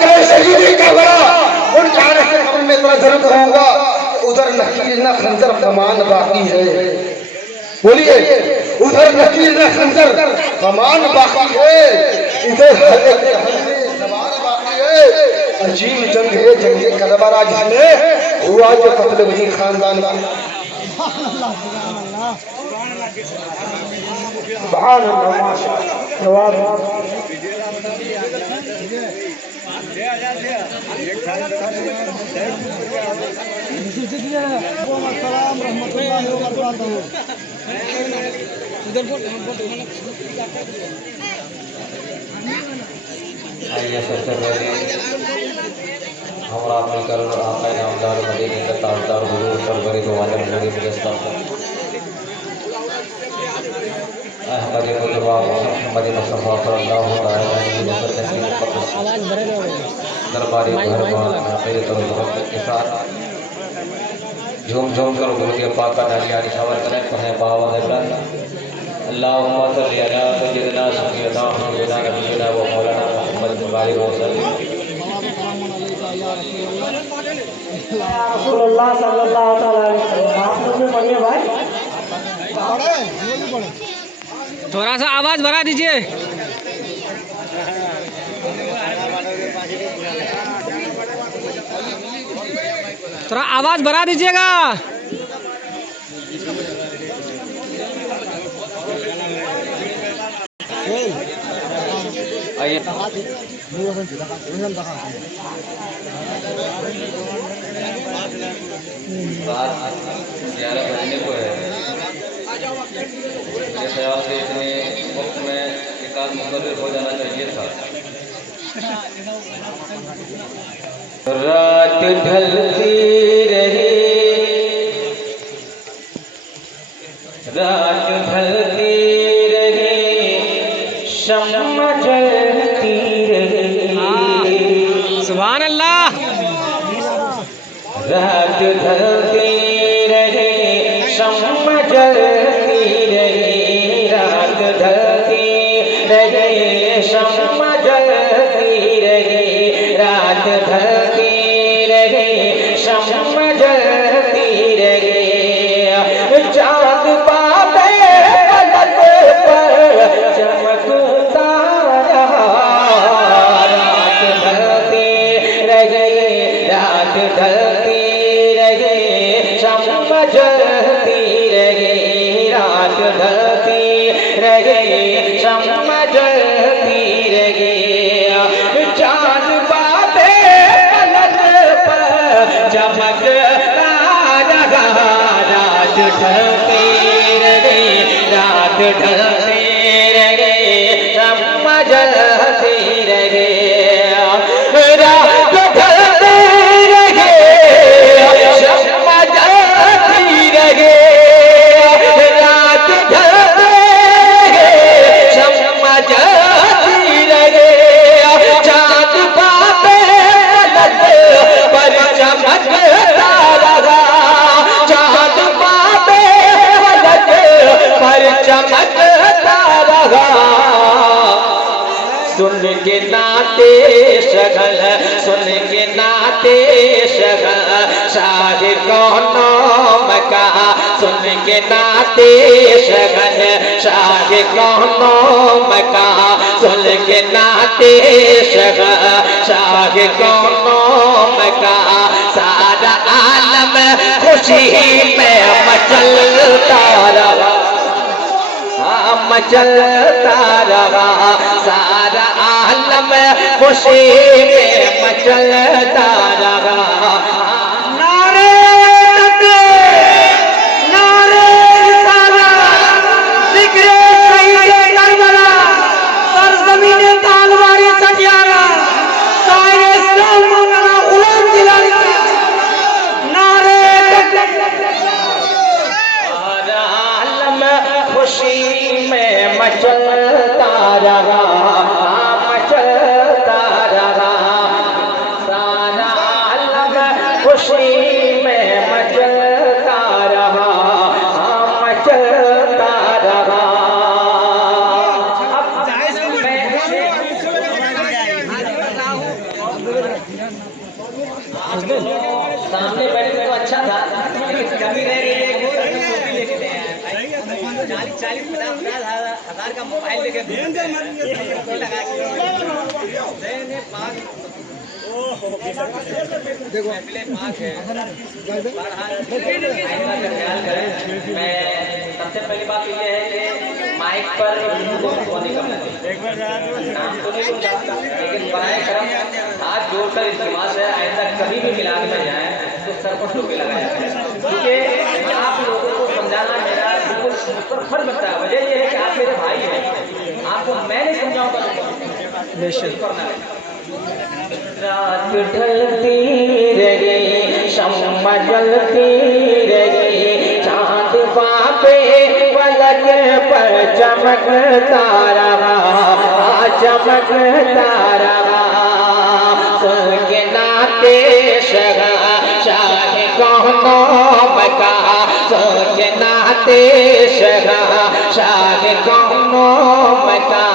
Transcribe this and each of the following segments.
निकले शहीदी का बड़ा उन जाने से कब्र में इतना दर्द होगा, उधर नकील न खंजर कमान बाकी है। बोलिए, उधर नकील न खंजर कमान बाकी है, इधर सवार बाकी है। अजीब जंग है जंग करबला जिसमें हुआ जो कत्ल वही खानदान का। सुभान अल्लाह, माशाअल्लाह, जवाब आइए सबसे पहले हमरा मिलकर आका नामदार मदीने के ताजदार हुजूर सरवरी दो आलम नबी मुस्तफा अहमद मुस्तफा मोहम्मद मुस्तफा सल्लल्लाहु अलैहि वसल्लम दरबारी दरबार आखिर तौहीद के साथ झूम झूम कर गुरुदेव पाक का नालिया निशावर करें पढ़े बाबा बुलंद अल्लाहुम्मा सल्ली अला सय्यिदिना सय्यिदना हबीबना नबीना व मौलाना मुहम्मद बारिक वसल्लम रसूलुल्लाह सल्लल्लाहु अलैहि वसल्लम। आप लोग भी पढ़िए भाई, थोड़ा सा आवाज बढ़ा दीजिए। थोड़ा आवाज बढ़ा दीजिएगा। आइए ग्यारह बजने को है, मेरे ख्याल से इतने वक्त में एक आध मुकर्रर हो जाना चाहिए था। रात ढलती रही, रात ढलती रही, शम्मा जलती रही। सुभान अल्लाह। रात ढलती रही, शम्मा जलती रही, रात ढलती रही, शम्मा जलती रही, रात ढलती रही, शम्मा जलती रही। चाँद बादे पलक पर चमकता रहा, रात ढलती रही, रात ढलती रही, शम्मा जलती रही, रात ढलती रही, शम्मा जलती रही। चाँद बादे पलक पर चमकता रहा, रात ढलती रही, रात ढलती रही, शम्मा जलती रही, रात ढलती रही, शम्मा जलती रही, रात ढलती रही, शम्मा जलती रही। चाँद बादे पलक पर चमकता रहा, चाँद बादे पलक पर चमकता रहा। सुन के नाते शगल, सुन के नाते शगल, शाह कौनो मका, सुन के नाते शगल, शाह कौनो मका, सुन के नाते शगल, शाह कौनो मका। सारा आलम खुशी में मचलता रहा, मचलता रहा, सारा आलम खुशी में मचलता रहा। नारे तकबीर, नारे रिसालत, जिक्र सैयद करबला, सरजमीन तालवारी सटियारा, शायर इस्लाम मौलाना गुलाम जिलानी, नारे सारा आलम खुशी में मचलता रहा, मचलता रहा, सारा आलम खुशी में मचलता रहा, मचलता रहा। अब मैं 40-50 का मोबाइल लेके देखो मैं सबसे पहली बात ये है कि माइक पर नाम तो नहीं लूंगा, लेकिन बनाए करम हाथ जोड़कर इस्तेमाल है। आइंदा कभी भी मिलान में जाए तो सर पर टोपी लगाया जाए, क्योंकि आप लोगों को समझाना मेरा बिल्कुल फर्ज बनता है। वजह ये है कि आप मेरे भाई हैं, आपको मैं नहीं समझाऊंगा करना है। रात ढलती रही, शम्मा जलती रही, चाँद बापे पलक पर चमकता रहा, चमकता रहा। सुन के नाते शाह कौनों का, सुन के नाते शाह कौनों का,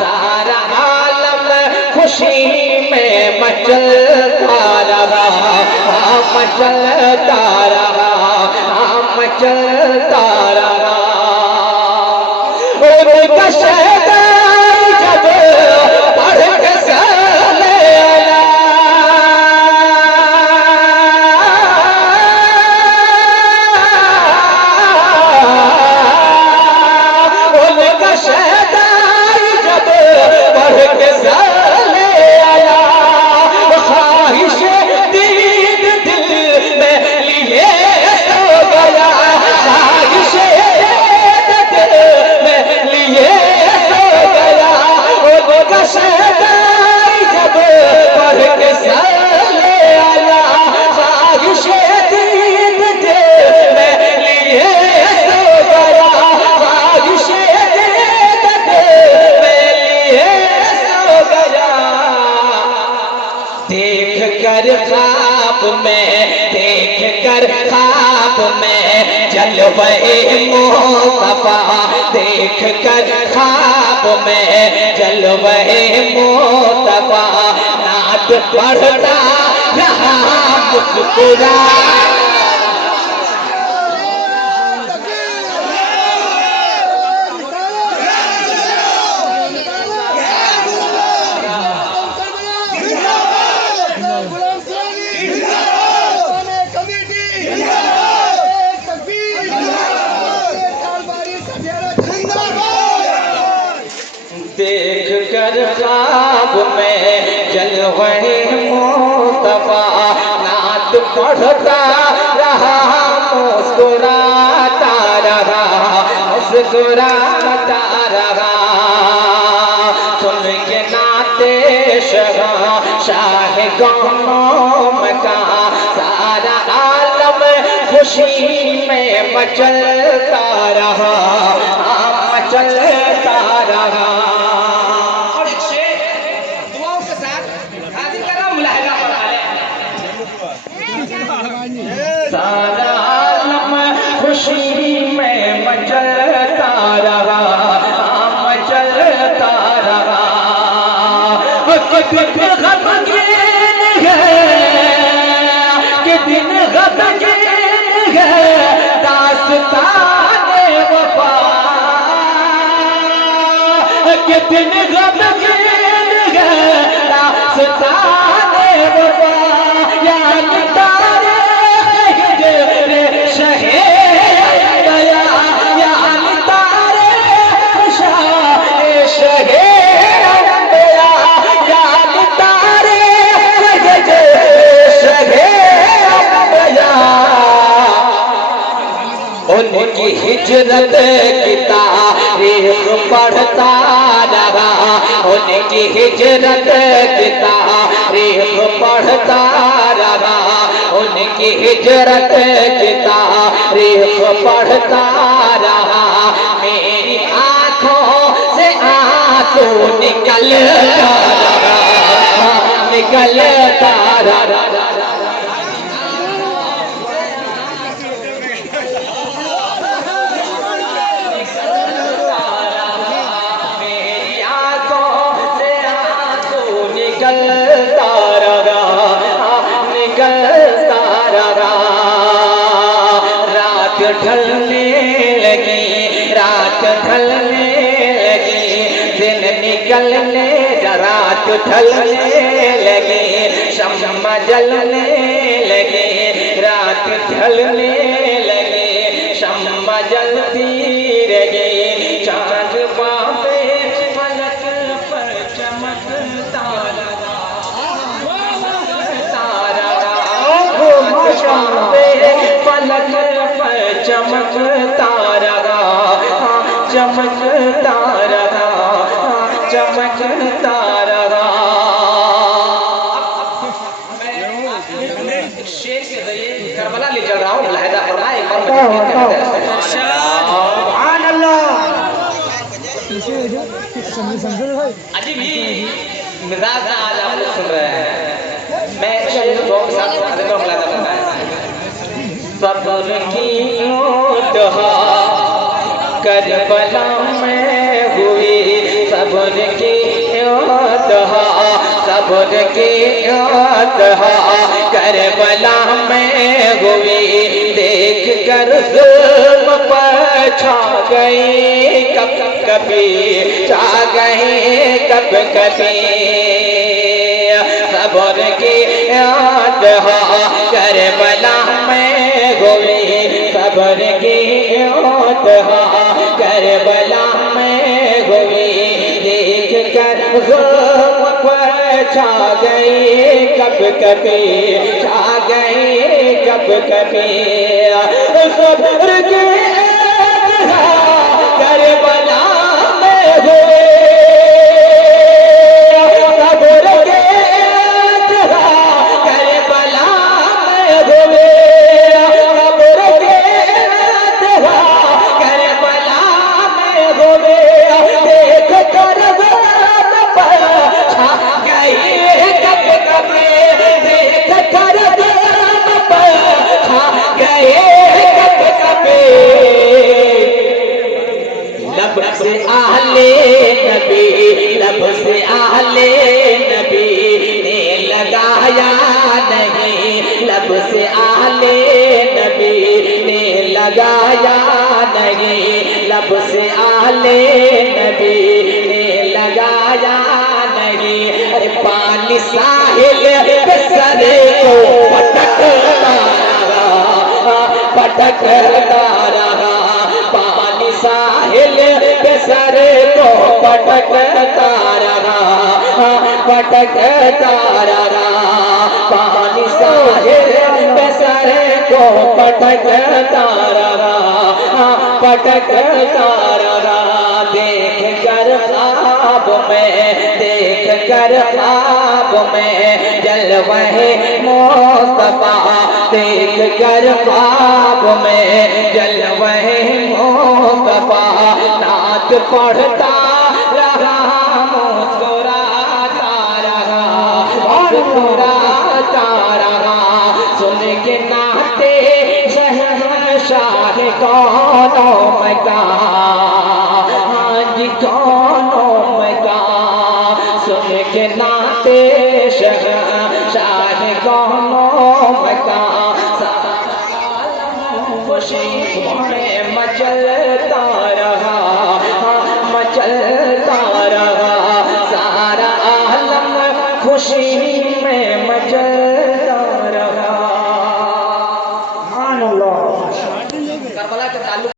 सारा आलम खुशी में मचलता रहा, मचलता रहा, मचलता रहा। उनका शहदा जब पढ़ के साले आला, उनका शहदा जब पढ़ के साले आला, ख्वाहिश दीद दिल में लिए सो गया, ख्वाहिश दीद दिल में लिए सो गया। उनका शहदा जब पढ़ के साले आला, ख्वाहिश दीद दिल में लिए सो गया, ख्वाहिश दीद दिल में लिए सो गया। देख कर ख्वाब में, देख कर ख्वाब में जलवे मुस्तफा, देख कर ख्वाब में जलवे मुस्तफा, नात पढ़ता रहा मुस्कुरा। देख कर ख्वाब में जलवे मुस्तफा, नात पढ़ता रहा मुस्कुराता रहा, मुस्कुराता रहा। सुन के नाते शाह कौनों का, सारा आलम खुशी में मचलता रहा, मचलता रहा। सारा आलम खुशी में मचलता रहा, मचलता रहा। दिन गमगीन है, कि दिन गमगीन है, दास्तान वफा, कि दिन गमगीन है, दास्तान वफा। याद तारे शहे गया, याद तारे शहे गया, याद तारे शहे गया। उनकी हिजरत की तारीख पढ़ता रहा, उनकी हिजरत की तारीख पढ़ता रहा, उनकी हिजरत की तारीख पढ़ता रहा। मेरी आंखों से आंसू निकलता रहा, निकलता रहा। निकलता रहा, निकलता रहा। रात ढलने लगी, रात रात ढलने लगी, दिन निकलने रात ढलने लगी, शम्मा जलने लगे, रात ढलने लगे, शम्मा जलती रही, चाँद बाबे फलक पर चमकता रहा, फलक पर चमकता रहा, चमकता रहा, चमकता रहा। शेर के जरिए करबला ले चल रहा हूँ, मुलाहिदा फरमाए अजी भी मिजाज ना आज आप लोग सुन रहे हैं, मैं शेर को साथ मुलाहिदा फरमाए। सब्र की ओटहा करबला में हुई, सब्र की ओटहा, सब्र की ओटहा करबला में हुई, देख कर जुल्म पर छा गई कब कभी, छा गई कब कभी, सब्र की ओटहा करबला में हुई, सब्र की ओटहा करबला में हुई, देख कर ज़ुल्म पर छा गई कब कभी, छा गई कब कभी, सब्र की ओटहा करबला में हुई, सब्र की ओटहा करबला में हुई, सब्र की ओटहा करबला में हुई, देख कर ज़ुल्म पर छा गई कब कभी, देख कर ज़ुल्म पर छा गई कब कभी, लब से आहले नबी, लब से आहले नबी ने लगाया नहीं, लब से आहले नबी ने लगाया नहीं, लब से आहले नबी ने लगाया नहीं, अरे पानी साहिल पे सरे को पटकता रहा, पटकता रहा, पानी साहिल पे सरे को पटकता रहा, पटकता रहा, पानी साहिल पे सरे को पटकता रहा, पटकता रहा, देख कर ख्वाब में, देख कर ख्वाब में जलवहे मुस्तफा, देख कर ख्वाब में जलवहे मुस्तफा, नात पढ़ता रहा, मुस्कुराता रहा, मुस्कुराता रहा, सुन के नाते शहंशाह कौनों में का, जी कौनों में का, सुन के नाते शहंशाह कौनों में का, खुशी में मचलता रहा, मचलता रहा, सारा आलम खुशी में मचल